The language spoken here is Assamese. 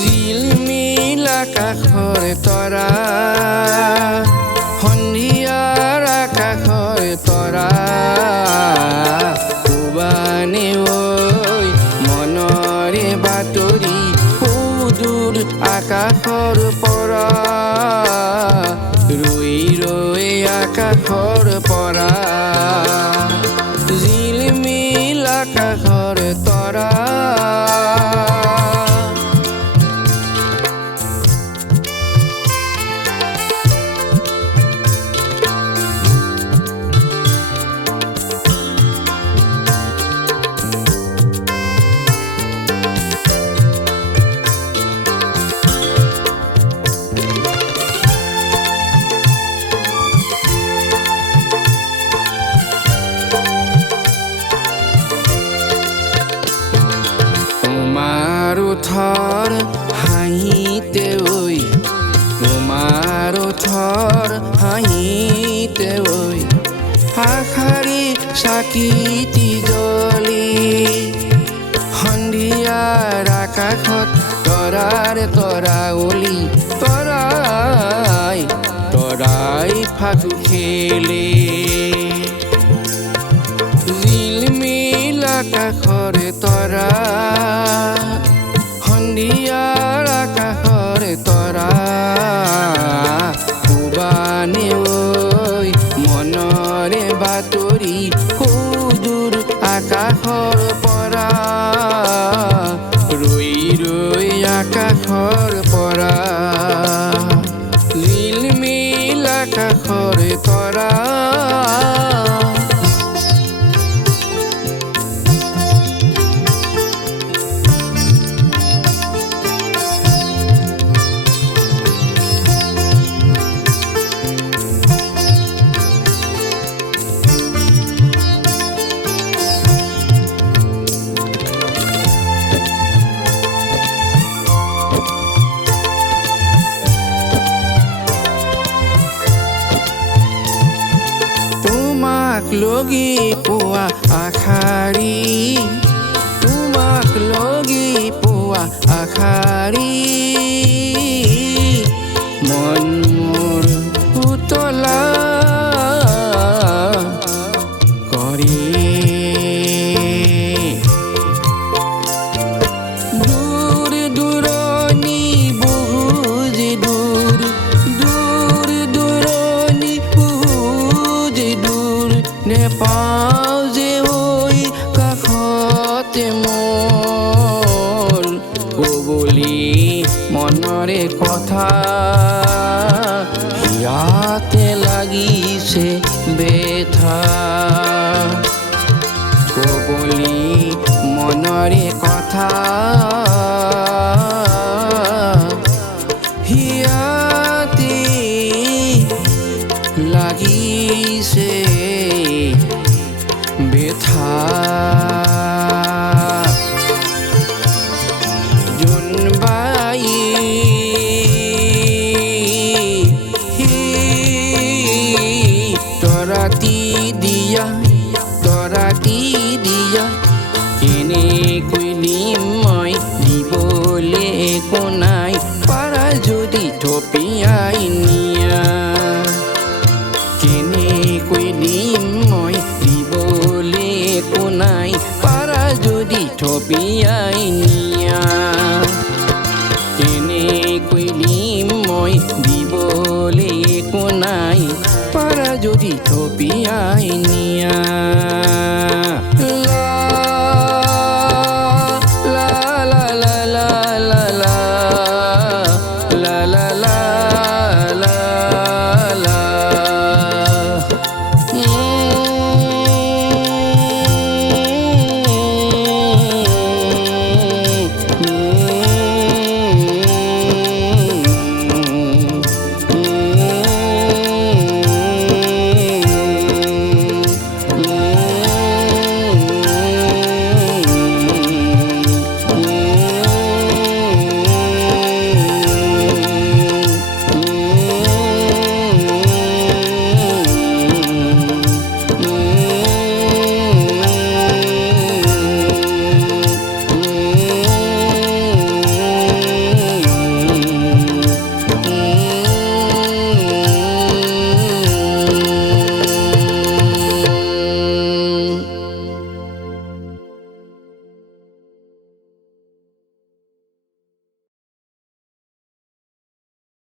জিলমিল আকাশৰ তৰা সন্ধিয়াৰ আকাশৰ তৰা কোবানে ঐ মনৰে বাতৰি সুদূৰ আকাশৰ পৰা ৰৈ ৰৈ আকাশৰ পৰা জিলমিল আকাশৰ তৰা তোমাৰ থৰ হাঁহিতে ওই তোমাৰ থৰ হাঁহিতে ওই আশাৰি চাকিটি জ্বলি সন্ধিয়াৰ আকাশত তৰাৰ তৰা অলি তৰাই তৰাই ফাকু খেলে জিলমিল আকাশৰ তৰা সন্ধিয়াৰ আকাশৰ তৰা কোবানে ঐ মনৰে বাতৰি সুদূৰ আকাশৰ পৰা ৰৈ ৰৈ আকাশৰ পৰা জিলমিল আকাশৰ তৰা তোমাক লগি পোৱা আশাৰী তোমাক লগি পোৱা আশাৰী মন মোৰ উতলা কৰি দূৰ দূৰণি বহু যে দূৰ দূৰ দূৰণি নেপাওঁ যে ঐ কাষতে মোৰ ক'বলি মনৰে কথা ইয়াতে লাগিছে বেথা ক'বলি মনৰে কথা ইয়াতে লাগিছে বেথা জোনবাই তৰাতি দিয়া কেনেকৈ দিম মই দিবলৈ একো নাই পাৰা যদি থপিয়াই নিয়া কেনেকৈ দিম মই দিবলৈ একো নাই পাৰা যদি থপিয়াই নিয়া কেনেকৈ দিম মই দিবলৈ একো নাই পাৰা যদি থপিয়াই নিয়া la la la la la la la la la সালাম।